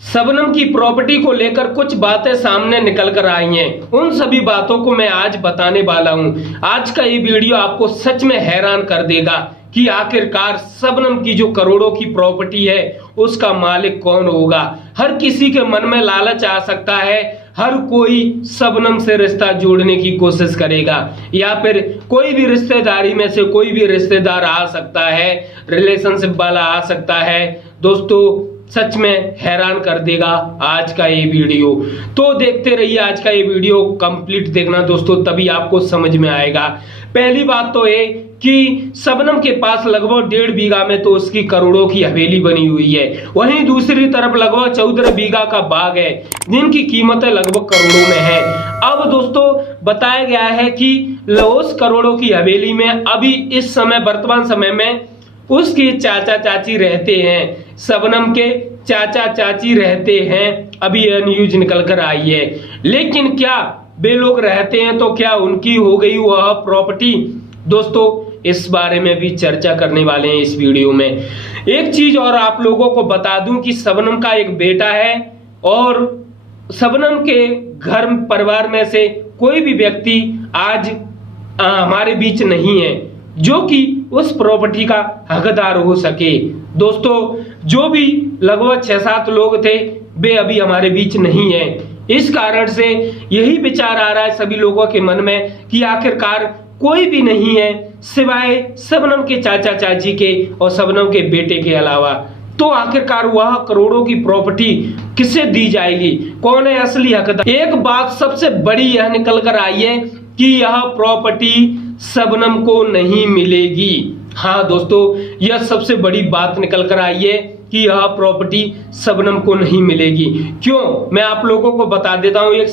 शबनम की प्रॉपर्टी को लेकर कुछ बातें सामने निकल कर आई हैं। उन सभी बातों को मैं आज बताने वाला हूं। आज का ये वीडियो आपको सच में हैरान कर देगा कि आखिरकार शबनम की जो करोड़ों की प्रॉपर्टी है उसका मालिक कौन होगा। हर किसी के मन में लालच आ सकता है, हर कोई शबनम से रिश्ता जोड़ने की कोशिश करेगा या फिर कोई भी रिश्तेदारी में से कोई भी रिश्तेदार आ सकता है, रिलेशनशिप वाला आ सकता है। दोस्तों सच में हैरान कर देगा आज का ये वीडियो, तो देखते रहिए आज का ये वीडियो कंप्लीट देखना दोस्तों, तभी आपको समझ में आएगा। पहली बात तो ये कि शबनम के पास लगभग 1.5 बीघा में तो उसकी करोड़ों की हवेली बनी हुई है, वहीं दूसरी तरफ लगभग 14 बीघा का बाग है जिनकी कीमतें लगभग करोड़ों में है। अब दोस्तों बताया गया है कि उस करोड़ों की हवेली में अभी इस समय वर्तमान समय में उसके चाचा चाची रहते हैं, शबनम के चाचा चाची रहते हैं। अभी यह न्यूज निकल कर आई है, लेकिन क्या वे लोग रहते हैं तो क्या उनकी हो गई वह प्रॉपर्टी? दोस्तों इस बारे में भी चर्चा करने वाले हैं इस वीडियो में। एक चीज और आप लोगों को बता दूं कि शबनम का एक बेटा है और शबनम के घर परिवार में से कोई भी व्यक्ति आज हमारे बीच नहीं है जो कि उस प्रॉपर्टी का हकदार हो सके। दोस्तों जो भी लगभग 6-7 लोग थे वे अभी हमारे बीच नहीं है। इस कारण से यही विचार आ रहा है सभी लोगों के मन में कि आखिरकार कोई भी नहीं है सिवाय शबनम के चाचा चाची के और शबनम के बेटे के अलावा। तो आखिरकार वह करोड़ों की प्रॉपर्टी किसे दी जाएगी, कौन है असली हकदार? एक बात सबसे बड़ी यह निकल कर आई है कि यह प्रॉपर्टी शबनम को नहीं मिलेगी। हाँ दोस्तों यह सबसे बड़ी बात निकल कर आई है कि यह प्रॉपर्टी शबनम को नहीं मिलेगी। क्यों? मैं आप लोगों को बता देता हूं एक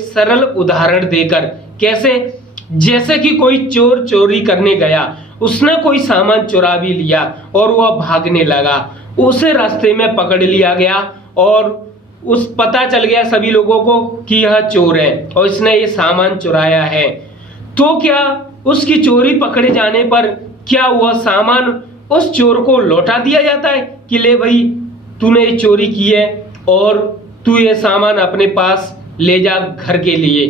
सरल उदाहरण देकर। कैसे? जैसे कि कोई चोर चोरी करने गया, उसने कोई सामान चुरा भी लिया और वह भागने लगा, उसे रास्ते में पकड़ लिया गया और पता चल गया सभी लोगों को कि यह चोर है और इसने ये सामान चुराया है। तो क्या उसकी चोरी पकड़े जाने पर क्या वह सामान उस चोर को लौटा दिया जाता है कि ले भाई तूने ये चोरी की है और तू ये सामान अपने पास ले जा घर के लिए?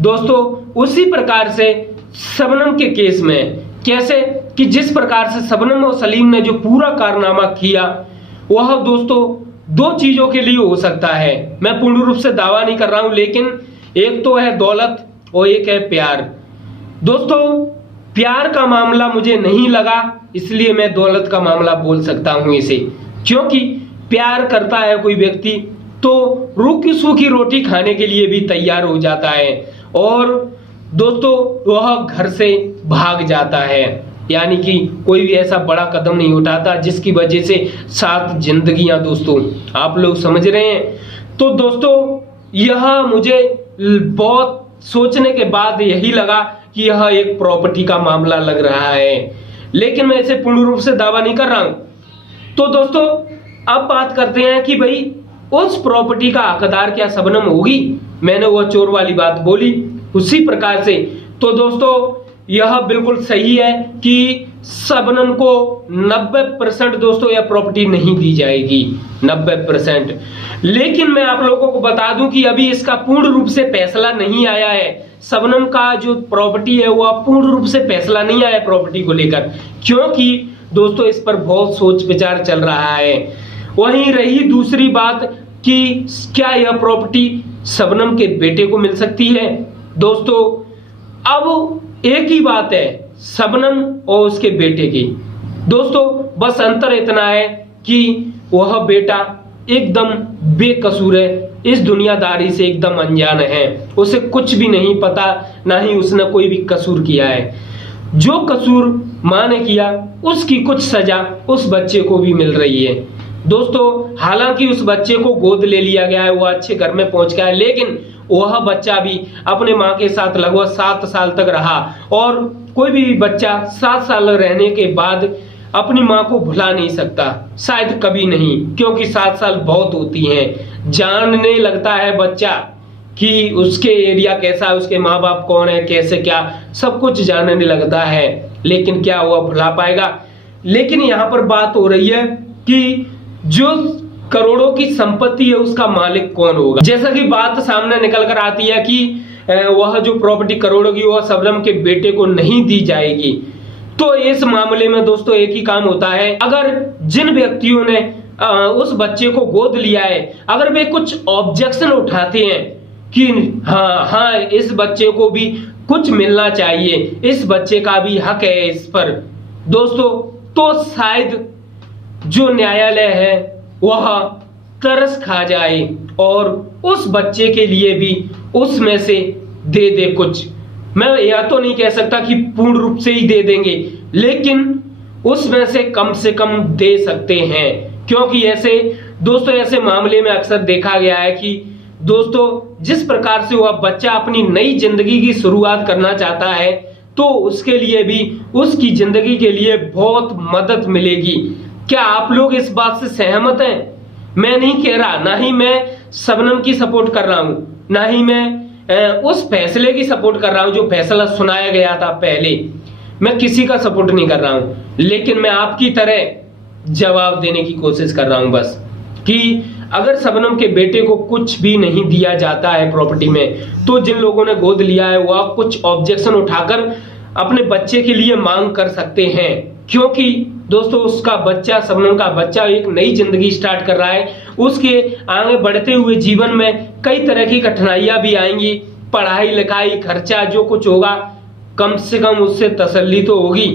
दोस्तों उसी प्रकार से शबनम के केस में कैसे कि जिस प्रकार से शबनम और सलीम ने जो पूरा कारनामा किया वह दोस्तों 2 चीजों के लिए हो सकता है। मैं पूर्ण रूप से दावा नहीं कर रहा हूं, लेकिन एक तो है दौलत और एक है प्यार। दोस्तों प्यार का मामला मुझे नहीं लगा, इसलिए मैं दौलत का मामला बोल सकता हूं इसे। क्योंकि प्यार करता है कोई व्यक्ति तो रूखी सूखी रोटी खाने के लिए भी तैयार हो जाता है और दोस्तों वह घर से भाग जाता है, यानी कि कोई भी ऐसा बड़ा कदम नहीं उठाता जिसकी वजह से 7 जिंदगियां, दोस्तों आप लोग समझ रहे हैं। तो दोस्तों यह मुझे बहुत सोचने के बाद यही लगा कि यह एक प्रॉपर्टी का मामला लग रहा है, लेकिन मैं इसे पूर्ण रूप से दावा नहीं कर रहा हूं। तो दोस्तों अब बात करते हैं कि भाई उस प्रॉपर्टी का हकदार क्या शबनम होगी? मैंने वो चोर वाली बात बोली उसी प्रकार से। तो दोस्तों यह बिल्कुल सही है कि शबनम को 90% दोस्तों यह प्रॉपर्टी नहीं दी जाएगी, 90%। लेकिन मैं आप लोगों को बता दूं कि अभी इसका पूर्ण रूप से फैसला नहीं आया है। शबनम का जो प्रॉपर्टी है वह पूर्ण रूप से फैसला नहीं आया प्रॉपर्टी को लेकर, क्योंकि दोस्तों इस पर बहुत सोच विचार चल रहा है। वहीं रही दूसरी बात कि क्या यह प्रॉपर्टी शबनम के बेटे को मिल सकती है? दोस्तों अब एक ही बात है शबनम और उसके बेटे की। दोस्तों बस अंतर इतना है कि वह बेटा एकदम बेकसूर है, इस दुनियादारी से एकदम अनजान है, उसे कुछ भी नहीं पता, ना ही उसने कोई भी कसूर किया है। जो कसूर मां ने किया उसकी कुछ सजा उस बच्चे को भी मिल रही है। दोस्तों हालांकि उस बच्चे को गोद ले लिया गया है, वह अच्छे घर में पहुंच गया है, लेकिन वह बच्चा भी अपने मां के साथ लगभग 7 साल तक रहा और कोई भी बच्चा 7 साल रहने के बाद अपनी मां को भुला नहीं सकता, शायद कभी नहीं, क्योंकि 7 साल बहुत होती हैं। जानने लगता है बच्चा कि उसके एरिया कैसा है, उसके माँ बाप कौन है, कैसे क्या सब कुछ जानने लगता है, लेकिन क्या वह भुला पाएगा? लेकिन यहाँ पर बात हो रही है कि जो करोड़ों की संपत्ति है उसका मालिक कौन होगा। जैसा कि बात सामने निकल कर आती है कि वह जो प्रॉपर्टी करोड़ों की वह शबनम के बेटे को नहीं दी जाएगी। तो इस मामले में दोस्तों एक ही काम होता है, अगर जिन व्यक्तियों ने उस बच्चे को गोद लिया है, अगर वे कुछ ऑब्जेक्शन उठाते हैं कि हाँ इस बच्चे को भी कुछ मिलना चाहिए, इस बच्चे का भी हक है इस पर दोस्तों, तो शायद जो न्यायालय है वह तरस खा जाए और उस बच्चे के लिए भी उसमें से दे दे कुछ। मैं यह तो नहीं कह सकता कि पूर्ण रूप से ही दे देंगे, लेकिन उसमें से कम दे सकते हैं, क्योंकि ऐसे दोस्तों ऐसे मामले में अक्सर देखा गया है कि दोस्तों जिस प्रकार से वह बच्चा अपनी नई जिंदगी की शुरुआत करना चाहता है तो उसके लिए भी उसकी जिंदगी के लिए बहुत मदद मिलेगी। क्या आप लोग इस बात से सहमत हैं? मैं नहीं कह रहा, ना ही मैं शबनम की सपोर्ट कर रहा हूं, ना ही मैं उस फैसले की सपोर्ट कर रहा हूं जो फैसला सुनाया गया था पहले। मैं किसी का सपोर्ट नहीं कर रहा हूं, लेकिन मैं आपकी तरह जवाब देने की कोशिश कर रहा हूं बस, कि अगर शबनम के बेटे को कुछ भी नहीं दिया जाता है प्रॉपर्टी में, तो जिन लोगों ने गोद लिया है वह कुछ ऑब्जेक्शन उठाकर अपने बच्चे के लिए मांग कर सकते हैं, क्योंकि दोस्तों उसका बच्चा, शबनम का बच्चा एक नई जिंदगी स्टार्ट कर रहा है। उसके आगे बढ़ते हुए जीवन में कई तरह की कठिनाइयां भी आएंगी, पढ़ाई लिखाई खर्चा जो कुछ होगा कम से कम उससे तसल्ली तो होगी।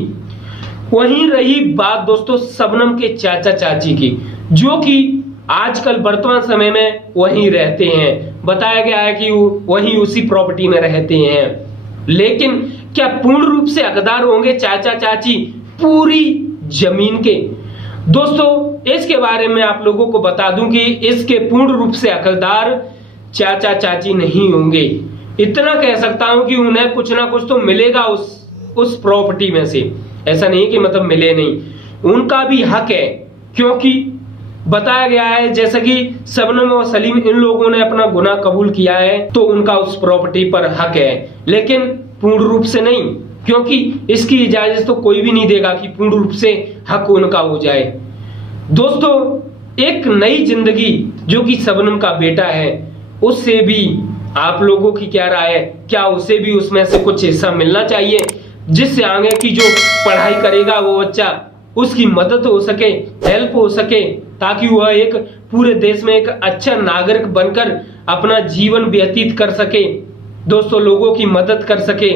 वहीं रही बात दोस्तों शबनम के चाचा चाची की, जो कि आजकल वर्तमान समय में वहीं रहते हैं, बताया गया है कि वहीं उसी प्रॉपर्टी में रहते हैं, लेकिन क्या पूर्ण रूप से हकदार होंगे चाचा चाची पूरी जमीन के? दोस्तों इसके बारे में आप लोगों को बता दूं कि इसके पूर्ण रूप से हकदार चाचा चाची नहीं होंगे। इतना कह सकता हूं कि उन्हें कुछ ना कुछ तो मिलेगा उस प्रॉपर्टी में से, ऐसा नहीं कि मतलब मिले नहीं, उनका भी हक है, क्योंकि बताया गया है जैसे कि शबनम और सलीम इन लोगों ने अपना गुनाह कबूल किया है तो उनका उस प्रॉपर्टी पर हक है, लेकिन पूर्ण रूप से नहीं, क्योंकि इसकी इजाजत तो कोई भी नहीं देगा कि पूर्ण रूप से हक उनका हो जाए। दोस्तों एक नई जिंदगी जो कि शबनम का बेटा है, उससे भी आप लोगों की क्या राय है? क्या उसे भी उसमें से कुछ हिस्सा मिलना चाहिए, जिससे आगे की जो पढ़ाई करेगा वो बच्चा उसकी मदद हो सके, हेल्प हो सके, ताकि वह एक पूरे देश में एक अच्छा नागरिक बनकर अपना जीवन व्यतीत कर सके, दोस्तों लोगों की मदद कर सके।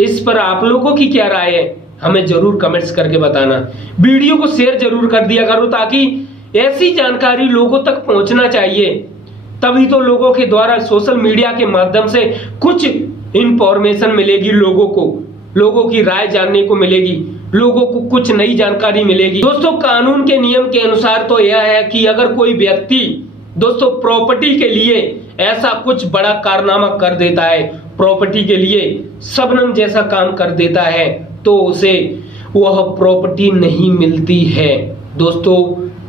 इस पर आप लोगों की क्या राय है? हमें जरूर कमेंट्स करके बताना। वीडियो को शेयर जरूर कर दिया करो, ताकि ऐसी जानकारी लोगों तक पहुंचना चाहिए, तभी तो लोगों के द्वारा सोशल मीडिया के माध्यम से कुछ इंफॉर्मेशन मिलेगी, लोगों की राय जानने को मिलेगी, लोगों को कुछ नई जानकारी मिलेगी। दोस्तों कानून के नियम के अनुसार तो यह है कि अगर कोई व्यक्ति दोस्तों प्रॉपर्टी के लिए ऐसा कुछ बड़ा कारनामा कर देता है, प्रॉपर्टी के लिए शबनम जैसा काम कर देता है, तो उसे वह प्रॉपर्टी नहीं मिलती है दोस्तों,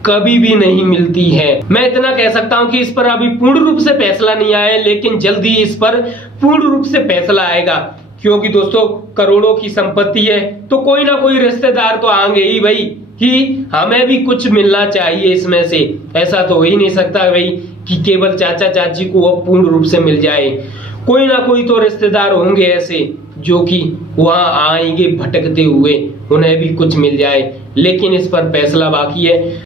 कभी भी नहीं मिलती है। मैं इतना कह सकता हूं कि इस पर अभी पूर्ण रूप से फैसला नहीं आया, लेकिन जल्दी इस पर पूर्ण रूप से फैसला आएगा, क्योंकि दोस्तों करोड़ों की संपत्ति है तो कोई ना कोई रिश्तेदार तो आएंगे ही भाई कि हमें भी कुछ मिलना चाहिए इसमें से। ऐसा तो हो ही नहीं सकता भाई कि केवल चाचा चाची को वह पूर्ण रूप से मिल जाए, कोई ना कोई तो रिश्तेदार होंगे ऐसे जो कि वहां आएंगे भटकते हुए, उन्हें भी कुछ मिल जाए, लेकिन इस पर फैसला बाकी है।